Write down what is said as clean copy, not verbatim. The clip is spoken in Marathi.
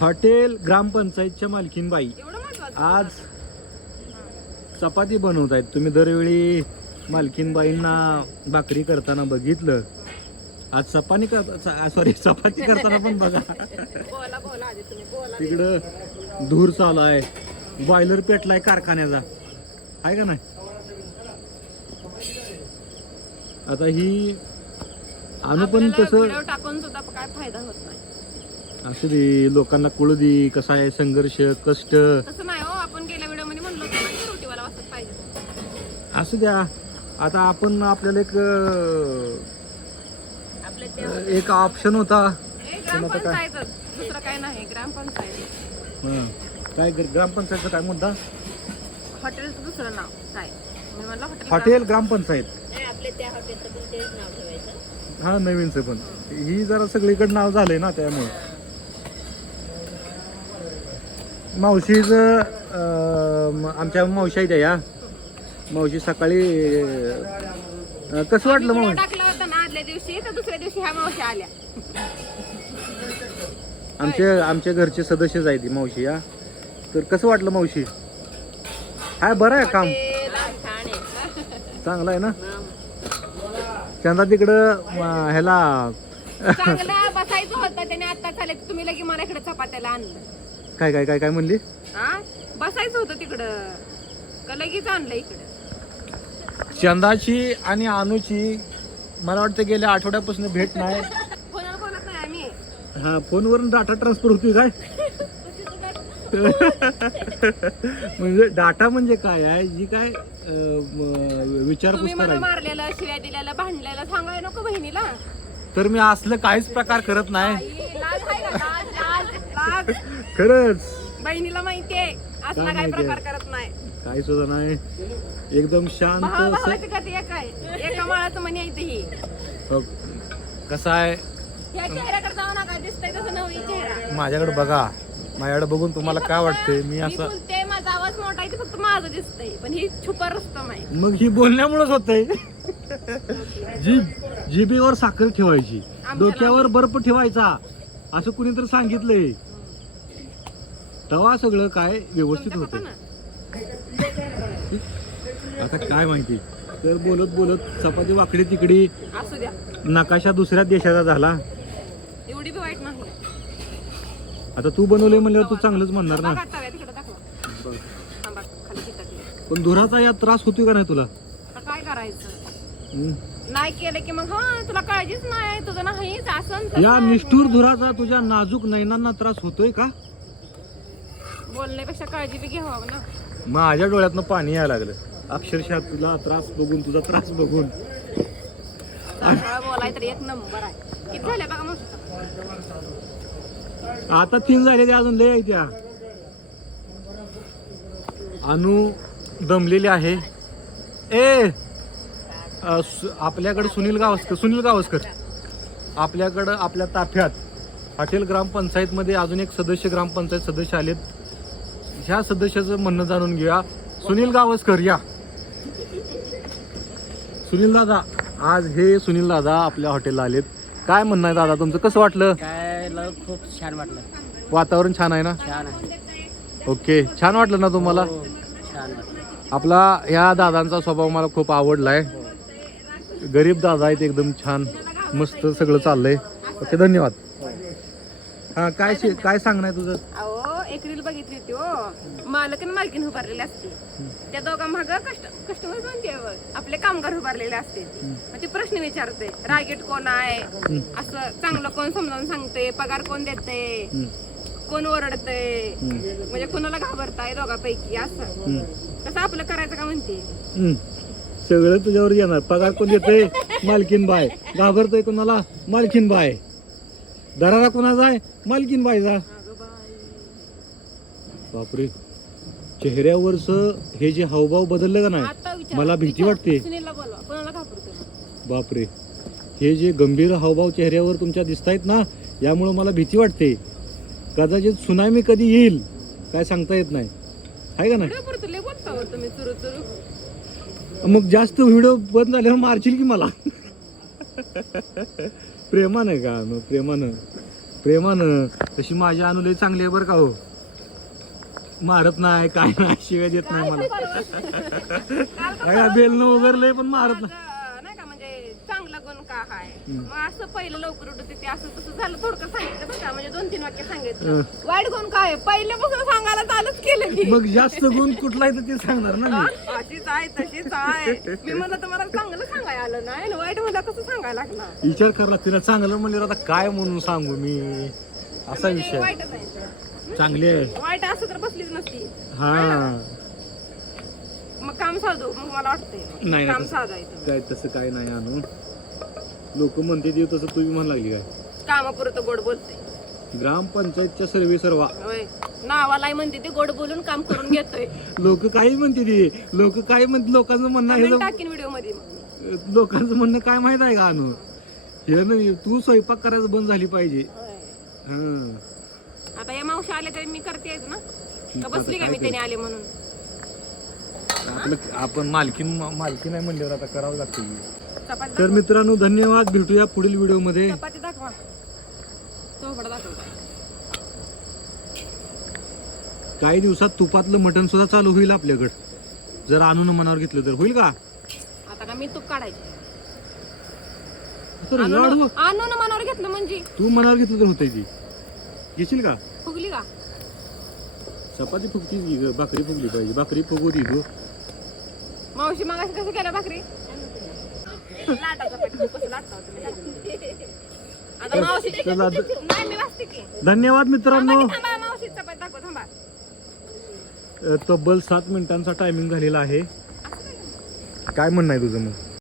हॉटेल ग्रामपंचायतच्या मालकीनबाई आज चपाती बनवत आहेत. तुम्ही दरवेळी मालकीनबाईंना भाकरी करताना बघितलं, आज चपाती करताना पण बघा. तिकडं धूर चालू आहे, बॉयलर पेटलाय कारखान्याचा, आहे का नाही. आता ही अनु पण तसं टाकून सुद्धा काय फायदा होत नाही. असू दे, लोकांना कळू दे कसा आहे संघर्ष, कष्ट. तसं नाही हो, आपण गेल्या व्हिडिओ मध्ये म्हणलो होतो ना रोटीवाला वाजत पाहिजे. असू द्या. आता आपण आपल्याला एक ऑप्शन होता. ग्रामपंचायतच, दुसरं काय नाही. ग्रामपंचायत काय ग्रामपंचायतचं काय म्हणता? हॉटेलचं दुसरं नाव काय? मी म्हणलं हॉटेल ग्रामपंचायत. आपल्या त्या हॉटेलचं पण तेच नाव ठेवायचं. हा, नवीनच पण ही जरा सगळीकडे नाव झालंय ना, त्यामुळे. मावशीच आमच्या मावशी आहेत या. मावशी सकाळी कसं वाटलं मावशी? टाकलं होतं ना आदल्या दिवशी, तर दुसऱ्या दिवशी ह्या मावशी आल्या. आमच्या घरचे सदस्यच आहेत मावशी या. तर कसं वाटलं मावशी? हाय, बरं आहे काम, चांगलं आहे ना. त्यांना तिकडं ह्याला चांगलं बसायचं होतं, त्याने आता चालले तुम्ही लगे मला इकडे चपात्याला आणलं. काय काय काय काय म्हणली? हा, बसायचं होतं तिकडं का लगेच आणलं इकडं. चंदाची आणि अनुची मला वाटतं गेल्या आठवड्यापासून भेट नाही. फोनवर बोलत नाही आम्ही. हा, फोनवरून डाटा ट्रान्सफर होती काय? म्हणजे डाटा म्हणजे काय आहे, जी काय विचारपूस तुम्ही मला करायची. मारलेलं, शिव्या दिलेलं, भांडलेलं सांगायला नको बहिणीला. तर मी असलं काहीच प्रकार करत नाही आई, लाज आहे का? लाज. खरंच. बहिणीला माहितीये असला काय प्रकार करत नाही. काही सुद्धा नाही, एकदम शांत. भावाची गती एक आहे, एका माळाचं म्हणे येते ही. कसं आहे, या चेहऱ्याकडे जाऊ नका, दिसतंय तसं नवीन चेहरा. माझ्याकडे बघा, माझ्याकडे बघून तुम्हाला काय वाटतंय? मी असं बोलते, माझा आवाज मोठा आहे, फक्त माझं दिसतंय, पण ही छुपा रस्तम आहे. मग ही बोलण्यामुळेच होतंय. जिभेवर साखर ठेवायची, डोक्यावर बर्फ ठेवायचा, असं कुणीतरी सांगितलंय. तेव्हा सगळं काय व्यवस्थित होत. आता काय माहिती. तर बोलत बोलत चपाती वाकडी तिकडी, असू द्या, नकाशा दुसऱ्या देशाचा झाला. एवढी बी वाईट नाही. आता तू बनवलंय म्हणल्यावर तू चांगलंच म्हणणार ना. तिकडे दाखवा. थांबा, खाली शिकतात. पण धुराचा या त्रास होतोय का नाही तुला? काय करायचं? नाही केलं की मग हा तुला काळजीच नाही, तुझं नाहीच असं. या निष्ठूर धुराचा तुझ्या नाजूक नयनांना त्रास होतोय का? बोलण्यापेक्षा काळजी बी घ्यावं ना. माझ्या डोळ्यातनं पाणी यायला लागलं अक्षरशः तुला त्रास बघून, तुझा त्रास बघून. बोलाय तर एक नंबर आहे. किती झाल्या बघा मग? आता 3 झाले, ते अजून लय आहे त्या. अनु दमलेली आहे. आपल्याकडे सुनील गावस्कर आपल्याकडं आपल्या ताफ्यात हॉटेल ग्रामपंचायत मध्ये अजून एक सदस्य, ग्रामपंचायत सदस्य आलेत. ह्या सदस्याचं म्हणणं जाणून घेऊया. सुनील गावस्कर या. सुनील दादा, आज हे सुनील दादा आपल्या हॉटेलला आलेत. काय म्हणणं आहे दादा तुमचं? कसं वाटलं? काय खूप छान वाटलं. वातावरण छान आहे ना? छान आहे. ओके, छान वाटलं ना तुम्हाला? छान वाटलं. आपला ह्या दादांचा स्वभाव मला खूप आवडलाय. गरीब दादा आहेत, एकदम छान, मस्त सगळं चाललंय. ओके, धन्यवाद. हा, काय सांगणार तुझं? अहो, एक रील बघितली होती हो, मालक आणि मालकीन उभारलेले असते, त्या दोघा माग कस्टमर म्हणते आपले कामगार उभारलेले असते. मग ते प्रश्न विचारते, रागेट कोण आहे, असं चांगलं कोण समजावून सांगते, पगार कोण देते, कोण ओरडते, म्हणजे कोणाला घाबरताय दोघांपैकी, असं कसं आपलं करायचं का म्हणते. सगळं तुझ्यावर येणार. पगार कोण देते? मालकीन बाय. घाबरतोय कोणाला? मालकीन बाय. दरारा कोणाचा आहे? मालकीन बायचा. बापरे, चेहऱ्यावरच हे जे हावभाव बदललं का नाही, मला भीती वाटते. बापरे, हे जे गंभीर हावभाव चेहऱ्यावर तुमच्या दिसतायत ना, यामुळे मला भीती वाटते. कदाचित सुनामी कधी येईल काय सांगता येत नाही, आहे का नाही? मग जास्त व्हिडिओ बंद झाल्यावर मारशील की मला? प्रेमानं का? मग प्रेमानं. प्रेमानं. तशी माझी अनुलय चांगली आहे बरं का हो, मारत नाही काय नाही, शिव्या देत नाही मला. काय बेलनं वगैरे लय पण मारत नाही. नाही का म्हणजे चांगला गुण का हाय. मग असं पहिलं लवकर उठत ते असं तसं झालं थोडकं सांगितलं बरं का, म्हणजे 2-3 वाक्य सांगितलं. वाईट गुण काय आहे? पहिल्यापासून सांगायला चालूच केलं की. मग जास्त गुण कुठला आहे तर ते सांगणार ना मी. अशीच आहे तशीच आहे. मी म्हणलं तर मला चांगलं सांगायला आलं नाही आणि वाईट मला कसं सांगायला लागणार. विचार करला तिला चांगलं म्हणलं आता काय म्हणून सांगू मी, असा विषय. वाईटच आहे. चांगली आहे. वाईट असं तर बसलीच नसती. हा मग काम साधू मग मला वाटतंय नाही काम ना, साधायचं. काय तसं काय नाही आणू. लोक म्हणते ते तसं तुम्ही म्हण लागली काय. कामापुरतं गोड बोलतोय. ग्रामपंचायतच्या सर्वे सर्वा होय नावालाही म्हणते ते गोड बोलून काम करून घेतोय. लोक काही म्हणते ते, लोक काय म्हणते, लोकांचं म्हणणं कमेंट आहे, टाकीन व्हिडिओ मध्ये मग. लोकांचं म्हणणं काय माहित आहे का अनु, हे नाही तू स्वयंपाक करायचं बंद झाली पाहिजे. होय. हं. आता या मावशी आल्या तरी मी करतेच ना, का बसली का आता मी काय त्याने आले म्हणून. आपलं आपण मालकीन नाही म्हणल्यावर आता करावं लागतं. चपाती तर दाखवा. मित्रांनो धन्यवाद, भेटूया पुढील व्हिडिओ मध्ये. चपाती दाखवा. चोपडा दाखव. काही दिवसात तुपातलं मटण सुद्धा चालू होईल आपल्याकडे, जर आणून मनावर घेतलं तर होईल का. आता का मी तूप काढायचे. तर लाडू आणून मनावर घेतलं म्हणजे तू मनावर घेतलं तर होतंय ती. घेशील का. फुगली का. चपाती फुगतीच की ग, भाकरी फुगली पाहिजे, भाकरी फुगू दे तू. मावशी मागाशी कसं केलं भाकरी. लाटाचा पेट कसं लाटता तुम्ही. आता मावशी नाही मी वाचते की. धन्यवाद मित्रांनो. थांबा मावशी चपाती दाखव थांबा. तब्बल 7 मिनिटांचा टायमिंग झालेला आहे. काय म्हणणं आहे तुझं मग.